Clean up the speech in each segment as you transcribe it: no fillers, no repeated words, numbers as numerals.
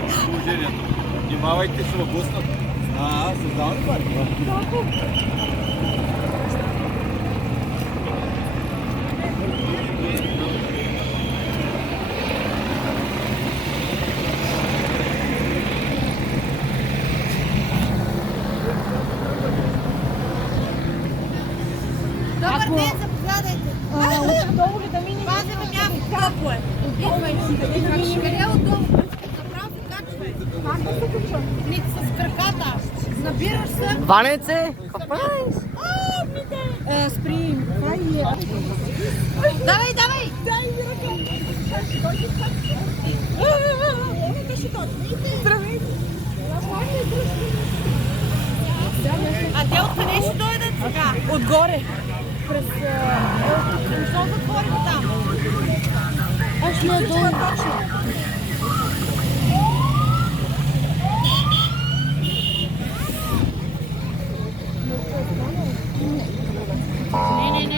положението. Внимавайте, ще въблъснат. Създавам ли пари? Добър ден, заповядайте. Отдолу ли да минем? Паземе място, топло е. Идвай. Къде отдолу? Направо се качвай. Как да се кача? Нито с краката. Набираш се. Ванеце, какво правиш? Спри, това е. Давай, давай. Дай ми ръка. Здравейте. А те откъде ще дойдат сега? Отгоре. Защо затворим там? Аз ще надолу.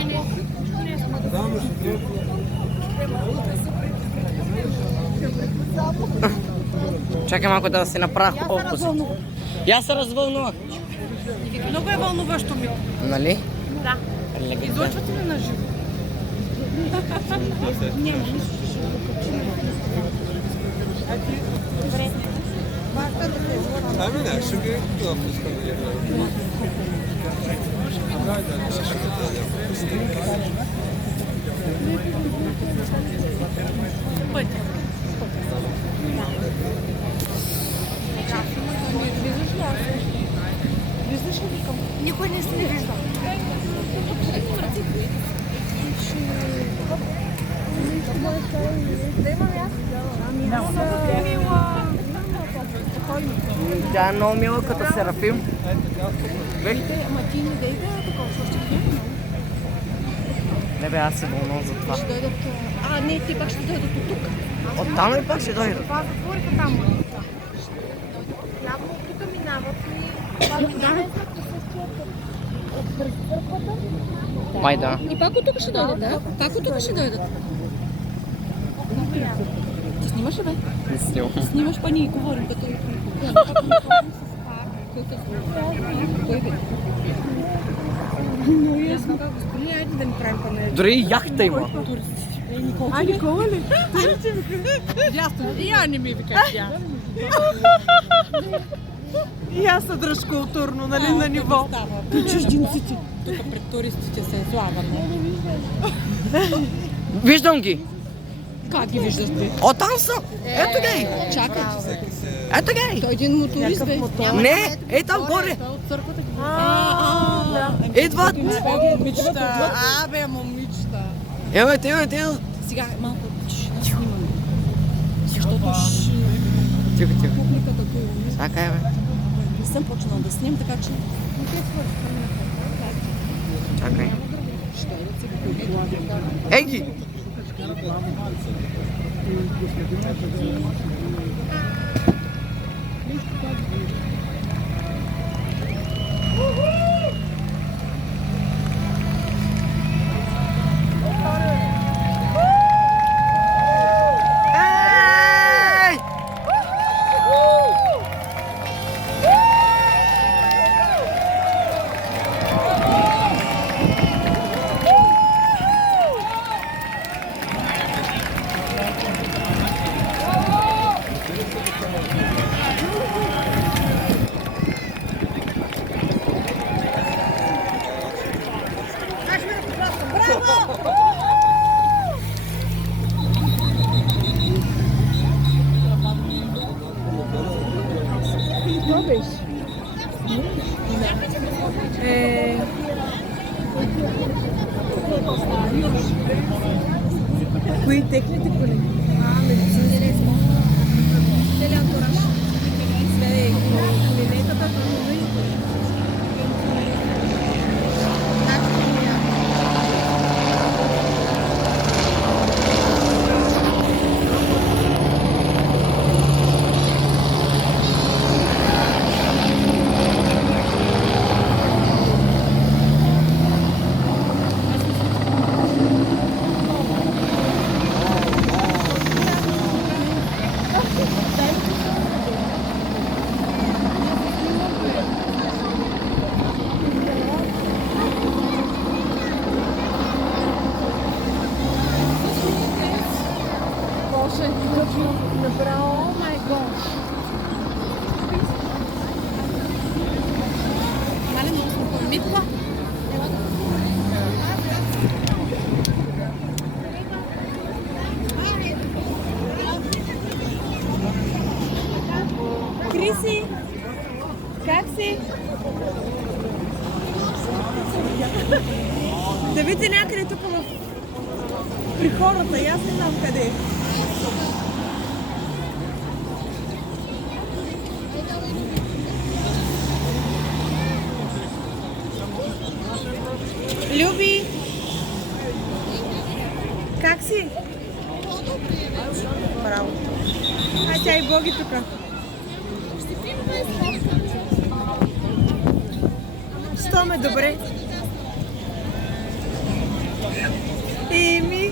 Не. Чакай малко да се направя опус. И аз се развълнувах. Много е вълнуващо ми. Нали? Да. Излъчвате ли на живо? Ами не, ще ви това пускам да я гледам. Пътя. Виждаш ли към? Никой не се не вижда. Да имам аз? Тя е много мила като Серафим. Вижте? Ама ти не дай да такова, защото ще дойдат. Не бе, аз се вълнувам за това. Ще дойдат... не, те пак ще дойдат от тук. Оттам ли пак ще дойдат? Това затвориха там. Явно тук минават и това минава. Май да. И пак от тук ще дойдат, да? Пак от тук ще дойдат. Ти снимаш ли, бе? Не снимам. Снимаш, па ние говорим като... Но и аз съм как господин, айде да ни правим панели. Дори яхта има. А, Никола ли? Ясно. И я не ми вика тя. И аз се дръж културно, нали, на ниво. При чужденците. Тук пред туристите се излагаме. Виждам ги. Как ги виждаш ти? О, там са. Ето ги. Чакай. Ето ги. Той е един моторист, бе. Не, е там горе. Той от църквата ги. Идват. Момичета. Абе, момичета. Елете. Сега малко снимаме. Защото Тихо. публиката го е. Чакай, бе. Не съм почнала да снимам, така че... Чакай. Ще дойдат сега. Ей ги. Кои техните коли? Медицински. Целият антураж. Линейката, Да видите някъде тук при хората, и аз не знам къде. Люби! Как си? Браво! А тя и Боги тук. Стоме добре. Еми.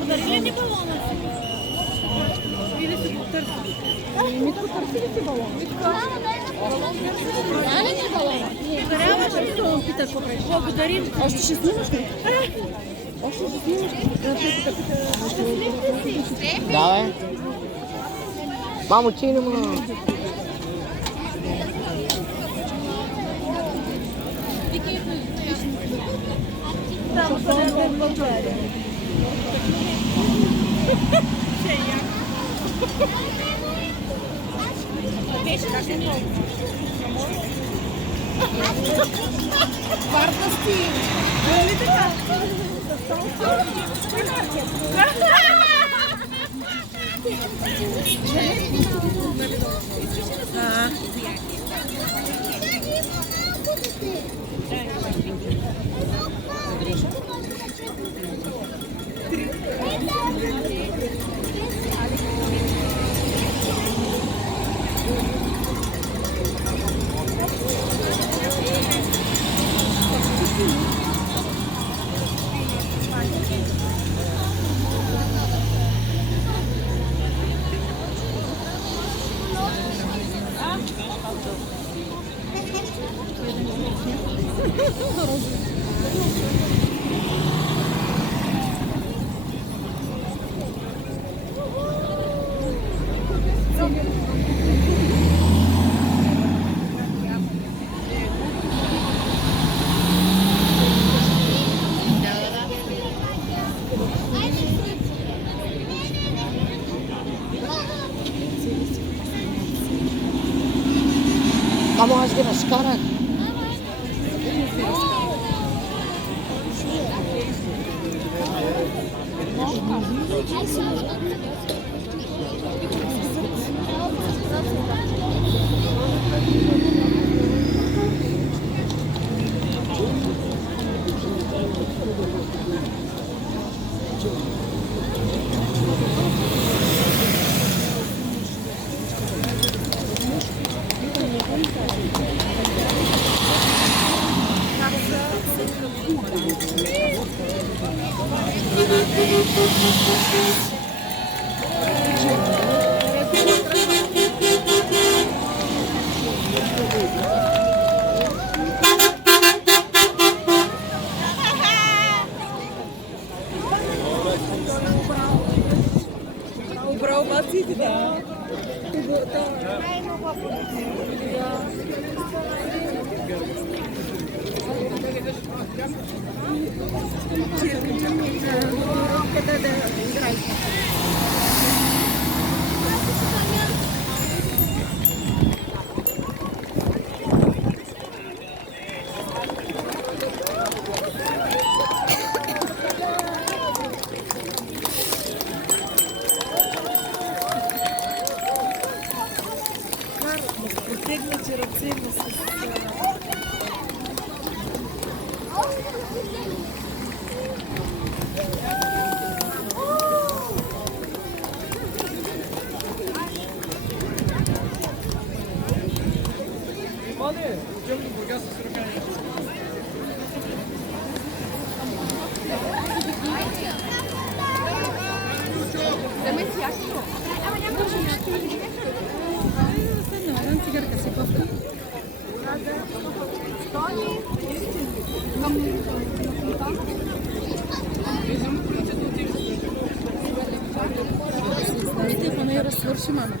Подарили ни балона? Или си потърси? Митко, търси ли си балон? Митко? Дали ни балон? Даряваш ли да питаш? Благодарим. Още ще снимаш ли? Още ще снимаш ли? Да, бе. Мамо, чини му. Само да благодаря. Варта си! Нали така? Kamu harus kena sekarang. Убрал баците, да. Протегнете ръце да се... Стефана я разсвърши, мама.